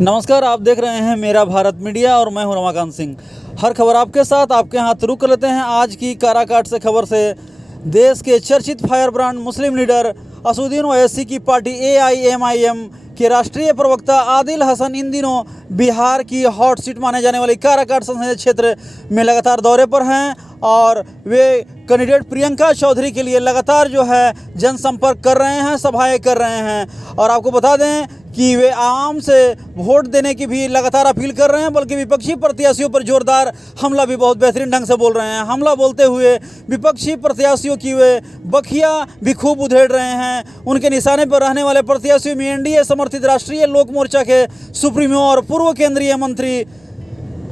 नमस्कार, आप देख रहे हैं मेरा भारत मीडिया और मैं हूं रमाकांत सिंह। हर खबर आपके साथ आपके हाथ रुक लेते हैं आज की काराकाट से खबर से। देश के चर्चित फायर ब्रांड मुस्लिम लीडर असदुद्दीन ओवैसी की पार्टी AIMIM के राष्ट्रीय प्रवक्ता आदिल हसन इन दिनों बिहार की हॉट सीट माने जाने वाली काराकाट संसदीय क्षेत्र में लगातार दौरे पर हैं और वे कैंडिडेट प्रियंका चौधरी के लिए लगातार जो है जनसंपर्क कर रहे हैं, सभाएं कर रहे हैं। और आपको बता दें कि वे आवाम से वोट देने की भी लगातार अपील कर रहे हैं, बल्कि विपक्षी प्रत्याशियों पर जोरदार हमला भी बहुत बेहतरीन ढंग से बोल रहे हैं। हमला बोलते हुए विपक्षी प्रत्याशियों की वे बखिया भी खूब उधेड़ रहे हैं। उनके निशाने पर रहने वाले प्रत्याशियों में NDA समर्थित राष्ट्रीय लोक मोर्चा के सुप्रीमो और पूर्व केंद्रीय मंत्री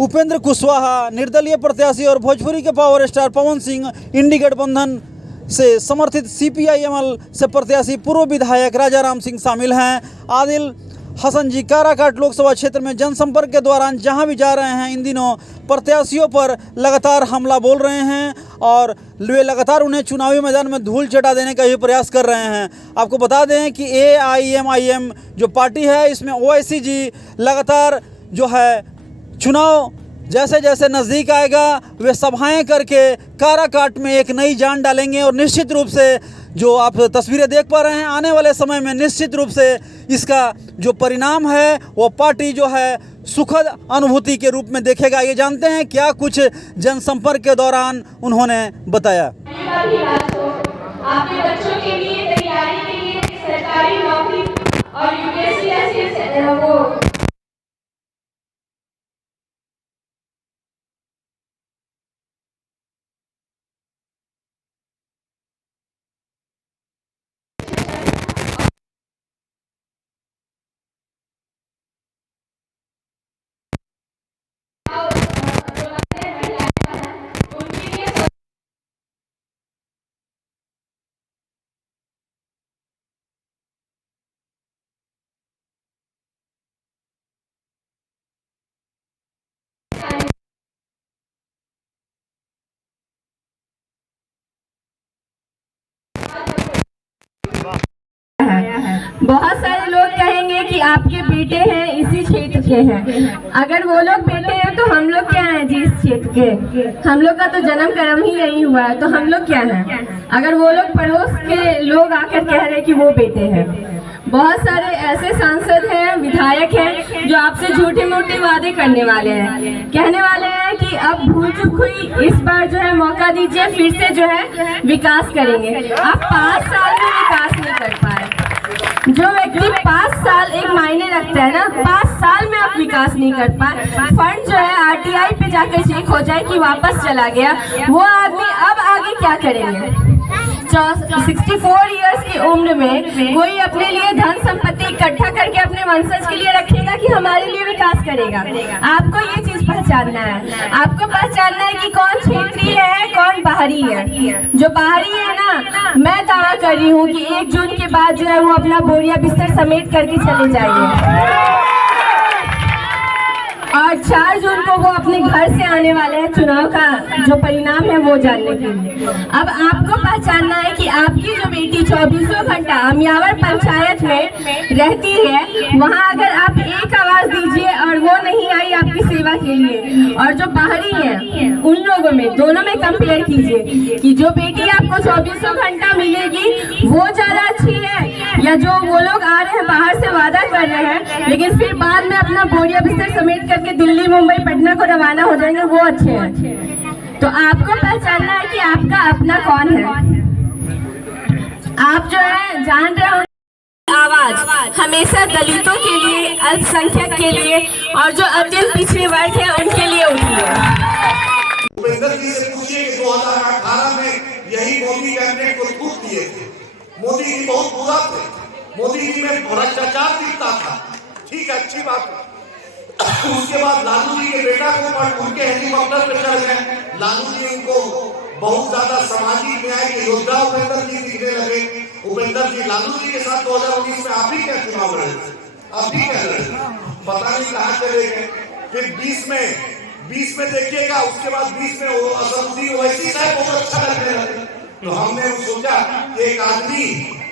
उपेंद्र कुशवाहा, निर्दलीय प्रत्याशी और भोजपुरी के पावर स्टार पवन सिंह, इंडी गठबंधन से समर्थित CPIML से प्रत्याशी पूर्व विधायक राजा राम सिंह शामिल हैं। आदिल हसन जी काराकाट लोकसभा क्षेत्र में जनसंपर्क के दौरान जहां भी जा रहे हैं इन दिनों प्रत्याशियों पर लगातार हमला बोल रहे हैं और वे लगातार उन्हें चुनावी मैदान में धूल चटा देने का भी प्रयास कर रहे हैं। आपको बता दें कि AIMIM जो पार्टी है इसमें ओवैसी जी लगातार जो है चुनाव जैसे जैसे नज़दीक आएगा वे सभाएं करके काराकाट में एक नई जान डालेंगे और निश्चित रूप से जो आप तस्वीरें देख पा रहे हैं आने वाले समय में निश्चित रूप से इसका जो परिणाम है वो पार्टी जो है सुखद अनुभूति के रूप में देखेगा। ये जानते हैं क्या कुछ जनसंपर्क के दौरान उन्होंने बताया। आपके बच्चों के लिए तैयारी के लिए सरकारी नौकरी और UPSC वो बहुत सारे लोग कहेंगे कि आपके बेटे हैं इसी क्षेत्र के हैं। अगर वो लोग बेटे हैं तो हम लोग क्या हैं जी इस क्षेत्र के? हम लोग का तो जन्म कर्म ही यही हुआ है, तो हम लोग क्या हैं? अगर वो लोग पड़ोस के लोग आकर कह रहे कि वो बेटे हैं। बहुत सारे ऐसे सांसद हैं, विधायक हैं जो आपसे झूठे मोटे वादे करने वाले हैं, कहने वाले हैं कि अब भूल चूक हुई, इस बार जो है मौका दीजिए, फिर से जो है विकास करेंगे। आप 5 साल में विकास नहीं कर पाए। जो व्यक्ति 5 साल एक मायने रखता है ना, 5 साल में आप विकास नहीं कर पाए, फंड जो है RTI पे जाकर चेक हो जाए कि वापस चला गया, वो आदमी अब आगे क्या करेंगे? 64 इयर्स की उम्र में कोई अपने लिए धन संपत्ति इकट्ठा करके अपने वंशज के लिए रखेगा कि हमारे लिए विकास करेगा? आपको ये चीज पहचानना है। आपको पहचानना है कि कौन क्षेत्रीय है, कौन बाहरी है। जो बाहरी है ना, मैं दावा कर रही हूँ कि 1 जून के बाद जो है वो अपना बोरिया बिस्तर समेट करके चले जाएंगे और 4 जून को वो अपने घर से आने वाले हैं चुनाव का जो परिणाम है वो जानने के लिए। अब आपको पहचानना है कि आपकी जो बेटी 24 घंटा अमियावर पंचायत में रहती है, वहाँ अगर आप एक आवाज दीजिए और वो नहीं आई आपकी सेवा के लिए, और जो बाहरी है उन लोगों में दोनों में कंपेयर कीजिए कि जो बेटी आपको 24 घंटा मिलेगी वो ज्यादा अच्छी है या जो वो लोग आ रहे हैं बाहर से वादा कर रहे हैं लेकिन फिर बाद में अपना बोरिया बिस्तर समेट करके दिल्ली, मुंबई, पटना को रवाना हो जाएंगे, वो अच्छे हैं। तो आपको पहचानना है कि आपका अपना कौन है। आप जो है जान रहे हो आवाज हमेशा दलितों के लिए, अल्पसंख्यक के लिए और जो अत्यंत पिछड़े वर्ग है उनके लिए उठी है। उपेंद्र जी से पूछिए कि 2018 में यही मोदी कैबिनेट को थूक दिए थे। मोदी जी बहुत बुरा थे, मोदी जी में भ्रष्टाचार दिखता था, ठीक है, अच्छी बात है। उसके बाद लालू जी के बेटा को उनके हेलीकॉप्टर पे चढ़ गए, लालू जी उनको बहुत ज्यादा सामाजिक न्याय के योद्धा उपेंद्र जी दिखने लगे। उपेंद्र जी लालू जी के साथ 2019 में आप ही क्या चुनाव लड़े थे, आप ही क्या लड़े, पता नहीं कहाँ चले गए। फिर 20 में देखिएगा, उसके बाद 20 में असदुद्दीन ओवैसी साहब बहुत अच्छा लगने लगे। तो हमने सोचा कि एक आदमी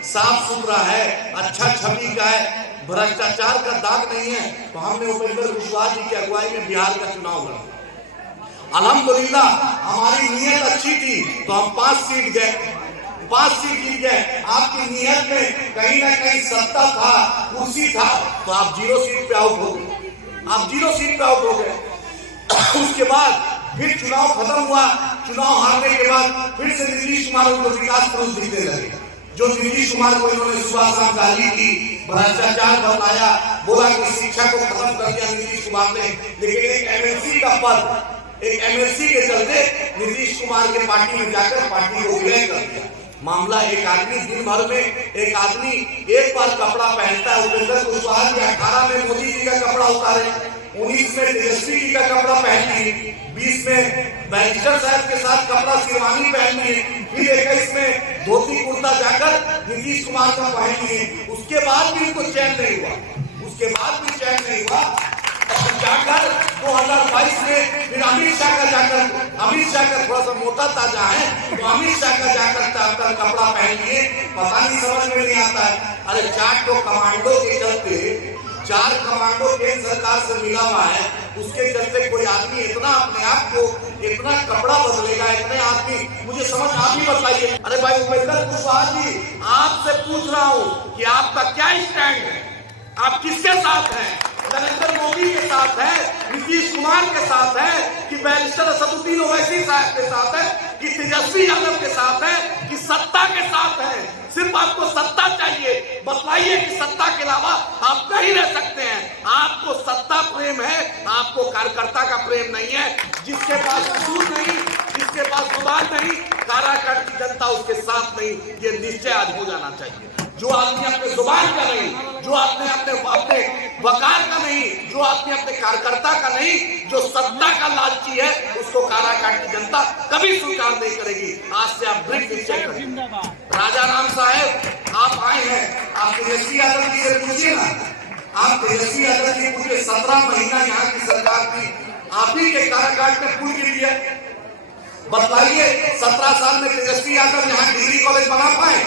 साफ सुथरा है, अच्छा छवि का है, भ्रष्टाचार का दाग नहीं है, तो हमने उपेंद्र कुशवाहा जी की अगुवाई में बिहार का चुनाव लड़ा। अल्हम्दुलिल्लाह हमारी नीयत अच्छी थी तो हम 5 सीट गए, 5 सीट जीत गए। आपकी नीयत में कहीं ना कहीं सत्ता था, कुर्सी था, तो आप 0 सीट पे आउट हो गए, आप 0 सीट पे आउट हो गए। उसके बाद फिर चुनाव खत्म हुआ, चुनाव हारने के बाद फिर से नीतीश कुमार उनको विकास पुरुष दिखने लगे। जो नीतीश कुमार को इन्होंने सुबह शाम गाली की, भ्रष्टाचार बताया, बोला कि शिक्षा को खत्म कर दिया नीतीश कुमार ने। लेकिन एक एमएलसी का पद, एक एमएलसी के चलते नीतीश कुमार के पार्टी में जाकर पार्टी को विलय कर दिया। मामला एक आदमी दिन भर में, एक आदमी एक बार कपड़ा पहनता है। उपेंद्र कुशवाहा जी 18 में मोदी जी का कपड़ा उतारे, 19 में तेजस्वी जी का कपड़ा पहन लिए, 20 में बैरिस्टर साहब के साथ कपड़ा शेरवानी पहन लिए, फिर 21 में धोती कुर्ता जाकर नीतीश कुमार का पहन लिए। उसके बाद भी उनको चैन नहीं हुआ, उसके बाद भी चैन नहीं हुआ। जाकर 2022 में फिर अमित शाह का थोड़ा सा मोटा ताजा है, तो अमित शाह का जाकर कपड़ा पहन लिए। पता नहीं, समझ में नहीं आता है। अरे 4 तो कमांडो के चलते, 4 कमांडो केंद्र सरकार से मिला हुआ है, उसके चलते कोई आदमी इतना अपने आप को, इतना कपड़ा बदलेगा, इतने आदमी, मुझे समझ आप ही बताइए। अरे भाई उपेंद्र कुशवाहा जी, आपसे पूछ रहा हूँ कि आपका क्या स्टैंड है, आप किसके साथ हैं? नरेंद्र मोदी के साथ है, नीतीश कुमार के साथ है, कि बैरिस्टर असदुद्दीन ओवैसी साहब के साथ है, कि तेजस्वी यादव के साथ है, कि सत्ता के साथ है? सिर्फ आपको सत्ता चाहिए, बतलाइए कि सत्ता के अलावा आप नहीं रह सकते हैं। आपको सत्ता प्रेम है, आपको कार्यकर्ता का प्रेम नहीं है। जिसके पास उसूल नहीं, जिसके पास सुधार नहीं, काराकाट की जनता उसके साथ नहीं, ये निश्चय आज हो जाना चाहिए। जो आदमी अपने जुबान का नहीं, जो आदमी अपने वकार का नहीं, जो आदमी अपने कार्यकर्ता का नहीं, जो सत्ता का लालची है, उसको काराकाट की जनता कभी स्वीकार नहीं करेगी। आज से आप दृढ़ निश्चय करें। राजा राम साहब आप आए हैं, आप तेजस्वी यादव जी से पूछिए ना, आप तेजस्वी यादव जी पूछिए, 17 महीना यहाँ की सरकार थी, आप ही के काराकाट में पुल गिर गया। बतलाइए 17 साल में तेजस्वी यादव यहाँ डिग्री कॉलेज बना पाए?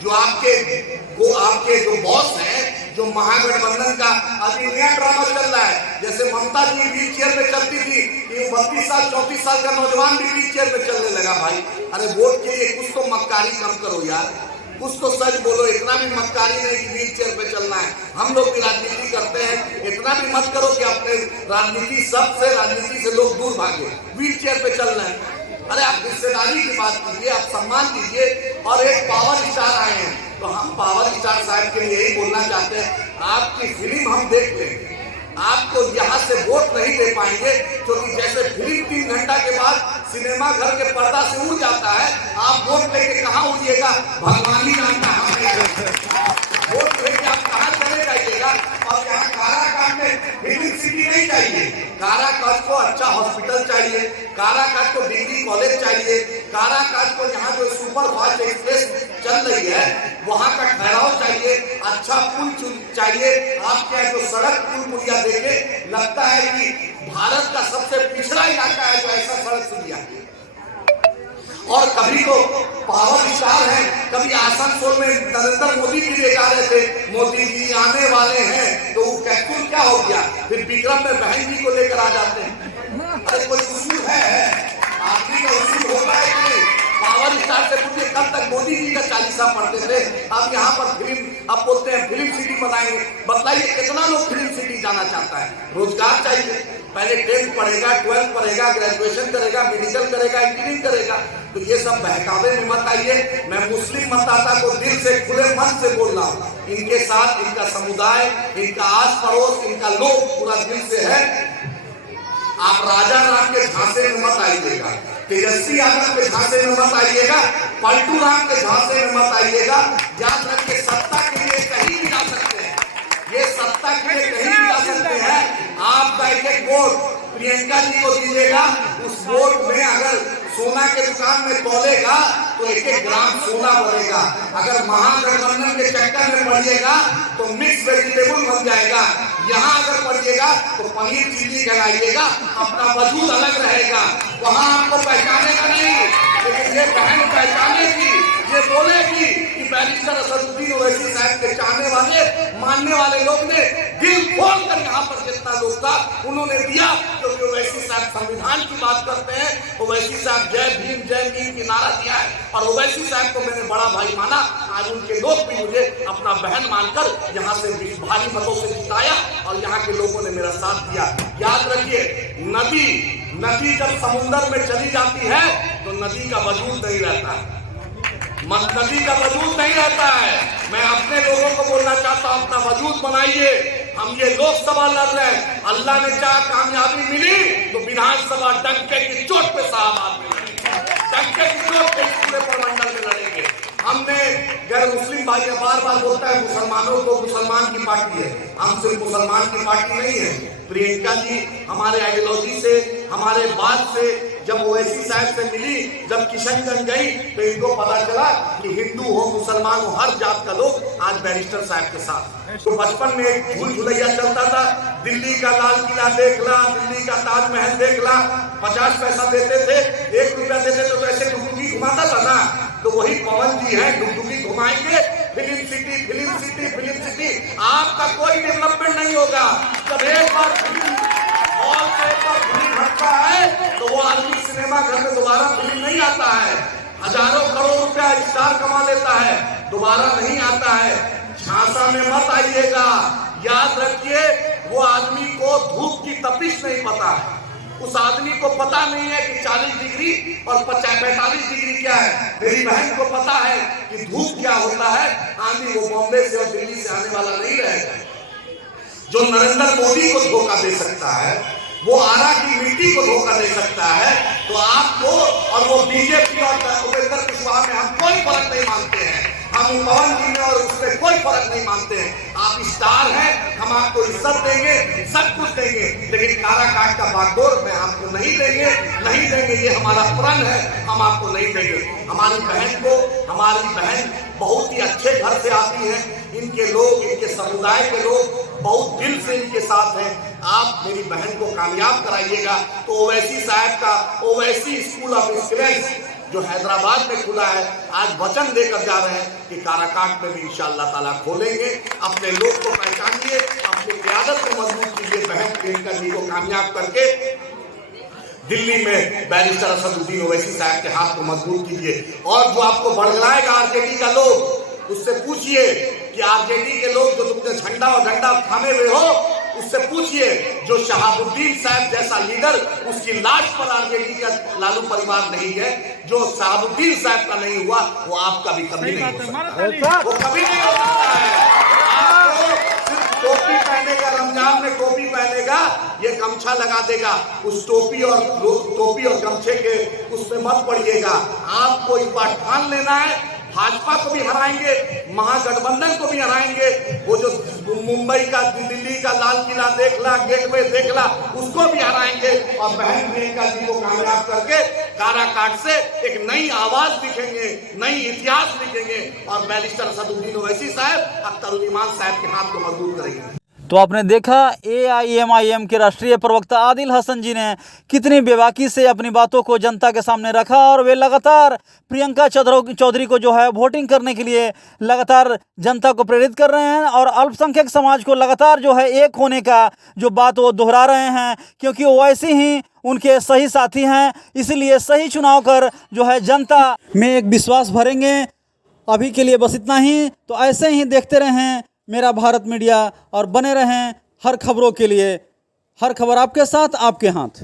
जो आपके जो बॉस हैं, जो महागठबंधन का अभी नया ड्रामा चल रहा है, जैसे ममता जी व्हील चेयर में चलती थी, 32 साल 34 साल का नौजवान भी व्हील चेयर में चलने लगा। भाई अरे वोट के लिए कुछ तो मक्कारी कम करो यार, कुछ तो सच बोलो। इतना भी मक्कारी नहीं कि व्हील चेयर पे चलना है। हम लोग भी राजनीति करते हैं, इतना भी मत करो कि अपने राजनीति से लोग दूर भागे, व्हील चेयर पे चल रहे हैं। अरे आप रिश्तेदारी की बात कीजिए, आप सम्मान कीजिए। और एक पावर स्टार आए हैं, तो हम पावर स्टार साहब के लिए यही बोलना चाहते हैं, आपकी फिल्म हम देख लेंगे, आपको यहाँ से वोट नहीं दे पाएंगे, क्योंकि जैसे फिल्म 3 घंटा के बाद सिनेमा घर के पर्दा से उड़ जाता है, आप वोट लेके कहाँ उड़िएगा भगवान ही जानता है। वोट लेके आप कहाँ चले जाइएगा। और यहाँ काराकाट में फिल्म सिटी नहीं चाहिए, काराकाट को अच्छा हॉस्पिटल चाहिए, काराकाट को डिग्री कॉलेज चाहिए, काराकाट को यहाँ जो सुपर फास्ट एक्सप्रेस चल रही है वहाँ का ठहराव चाहिए, अच्छा पुल चाहिए। आपके यहाँ जो सड़क पुल पुलिया देखे लगता है कि भारत का सबसे पिछड़ा इलाका है जो ऐसा सड़क सुविधा। और कभी तो पावर स्टार है, कभी आसनसोल में नरेंद्र मोदी जी ले जा रहे थे, मोदी जी आने वाले हैं, तो वो कैप्सूल क्या हो गया, फिर विक्रम में बहन जी को लेकर आ जाते हैं। अरे कोई उसूल है, आदमी का उसूल होता है कि नहीं? पावर स्टार से पूछिए कब तक मोदी जी का 40सा पढ़ते थे, अब यहाँ पर फिल्म, अब बोलते हैं फिल्म सिटी बनाएंगे। बताइए कितना लोग फिल्म सिटी जाना चाहता है? रोजगार चाहिए, पहले 10th पढ़ेगा, 12th पढ़ेगा, ग्रेजुएशन करेगा, मेडिकल करेगा, इंजीनियरिंग करेगा। तो ये सब बहकावे में मत आइए। मैं मुस्लिम मतदाता को दिल से, खुले मन से बोल रहा हूँ, इनके साथ इनका समुदाय, इनका आस पड़ोस, इनका लोग पूरा दिल से है। आप राजा राम के झांसे में मत आइएगा, तेजस्वी यादव के झांसे में मत आइएगा, पलटू राम के झांसे में मत आइएगा। याद रखिए सत्ता के लिए कहीं भी जा सकते हैं, ये सत्ता के लिए कहीं भी जा सकते हैं। आपका एक वोट प्रियंका जी को दीजिएगा, उस वोट में अगर सोना के दुकान में तोलेगा तो 1-1 ग्राम सोना बढ़ेगा। अगर महागठबंधन के चक्कर में पड़िएगा तो मिक्स वेजिटेबल बन जाएगा। यहाँ अगर पड़िएगा तो पनीर चिल्ली खिलाइएगा, अपना वजूद अलग रहेगा, वहाँ आपको पहचानेगा नहीं। लेकिन ये बहन पहचानेगी, ये बोलेगी कि बैरिस्टर असदुद्दीन ओवैसी साहब के चाहने वाले मानने वाले लोग ने दिल खोल कर यहाँ पर जितना लोग था उन्होंने दिया, क्योंकि ओवैसी साहब संविधान की बात करते हैं। ओवैसी साहब जय भीम की नारा दिया है और ओवैसी साहब को मैंने बड़ा भाई माना। आज उनके लोग भी मुझे अपना बहन मानकर यहाँ से भारी मतों से जिताया और यहाँ के लोगों ने मेरा साथ दिया। याद रखिए, नदी जब समुद्र में चली जाती है तो नदी का वजूद नहीं रहता है, नदी का वजूद नहीं रहता है। मैं अपने लोगों को बोलना चाहता हूं, अपना वजूद बनाइए। हम ये लोकसभा लड़ रहे हैं, अल्लाह ने चाहा कामयाबी मिली तो विधानसभा डंके की चोट पे साहब में लड़ेंगे, डंके की चोट पे पूरे प्रमंडल में लड़ेंगे। हमने गैर मुस्लिम भाई बार बार बोलता है मुसलमानों को मुसलमान की पार्टी है, हम सिर्फ मुसलमान की पार्टी नहीं है। प्रियंका जी हमारे आइडियोलॉजी से, हमारे बात से जब ओवैसी साहब से मिली, जब किशनगंज गई तो इनको पता चला कि हिंदू हो मुसलमान हो हर जात का लोग आज बैरिस्टर साहब के साथ। तो बचपन में एक झूल झुलैया चलता था, दिल्ली का लाल किला देख ला, दिल्ली का ताजमहल देख ला, 50 पैसा देते थे, 1 रुपया देते तो ऐसे डुगडुगी घुमाता था ना। तो वही पवन जी है, डुगडुगी घुमाएंगे, फिल्म सिटी। आपका कोई डेवलपमेंट नहीं होगा। जब एक बार फिल्म हॉल से एक बार फिल्म हटता है तो वो आदमी सिनेमा घर में दोबारा फिल्म नहीं आता है। हजारों करोड़ रुपया स्टार कमा लेता है, दोबारा नहीं आता है। झांसा में मत आइएगा। याद रखिए, वो आदमी को धूप की तपिश नहीं पता है। उस आदमी को पता नहीं है कि 40 डिग्री और 45 डिग्री क्या है। मेरी बहन को पता है कि धूप क्या होता है। आंधी वो बॉम्बे से और दिल्ली से आने वाला नहीं रहेगा। जो नरेंद्र मोदी को धोखा दे सकता है, वो आरा की मिट्टी को धोखा दे सकता है, तो आपको और वो बीजेपी और उपेंद्र कुशवाहा में हम कोई फर्क नहीं मानते हैं। हम पवन जी में और उसमें कोई फर्क नहीं मानते हैं। आप स्टार हैं, हम आपको इज्जत देंगे, सब कुछ देंगे, लेकिन काराकाट का बागडोर में आपको नहीं देंगे। ये हमारा प्रण है, हम आपको नहीं देंगे। हमारी बहन बहुत ही अच्छे घर से आती है। इनके लोग, इनके समुदाय के लोग बहुत दिल से इनके साथ हैं। आप मेरी बहन को कामयाब कराइएगा तो ओवैसी साहब का ओवैसी स्कूल ऑफ एक्सीलेंस जो हैदराबाद में खुला है, आज वचन देकर जा रहे हैं कि काराकाट में भी इंशाअल्लाह ताला खोलेंगे। अपने लोग को पहचानिए, अपनी क़यादत को मजबूत कीजिए। बहन प्रियंका जी को कामयाब करके दिल्ली में बैरिस्टर असदुद्दीन ओवैसी साहब के हाथ को मजबूत कीजिए। और जो आपको बड़गलाएगा आरजेडी का लोग, उससे पूछिए कि आरजेडी के लोग जो तुमने झंडा और डंडा थामे हुए हो, उससे पूछिए जो शहाबुद्दीन साहब जैसा लीडर, उसकी लाश पर आरजेडी का लालू परिवार नहीं है। जो शहाबुद्दीन साहब का नहीं हुआ वो आपका भी कभी नहीं हो सकता, वो कभी नहीं हो सकता है। आपको सिर्फ टोपी पहनेगा, रमजान में टोपी पहनेगा, ये गमछा लगा देगा, उस टोपी और गमछे के उसमें मत पड़िएगा। आपको इस बार ठान लेना है, भाजपा को भी हराएंगे, महागठबंधन को भी हराएंगे। वो जो मुंबई का, दिल्ली का लाल किला देख ला, गेटवे देख ला, उसको भी हराएंगे। और बहन प्रियंका जी को कामयाब करके काराकाट से एक नई आवाज लिखेंगे, नई इतिहास लिखेंगे और बैरिस्टर असदुद्दीन ओवैसी साहब अख्तरुल ईमान साहब के हाथ को मजबूत करेंगे। तो आपने देखा AIMIM के राष्ट्रीय प्रवक्ता आदिल हसन जी ने कितनी बेबाकी से अपनी बातों को जनता के सामने रखा और वे लगातार प्रियंका चौधरी को जो है वोटिंग करने के लिए लगातार जनता को प्रेरित कर रहे हैं और अल्पसंख्यक समाज को लगातार जो है एक होने का जो बात वो दोहरा रहे हैं, क्योंकि ओवैसी ही उनके सही साथी हैं। इसीलिए सही चुनाव कर जो है जनता में एक विश्वास भरेंगे। अभी के लिए बस इतना ही। तो ऐसे ही देखते रहें मेरा भारत मीडिया और बने रहें हर खबरों के लिए। हर खबर आपके साथ, आपके हाथ।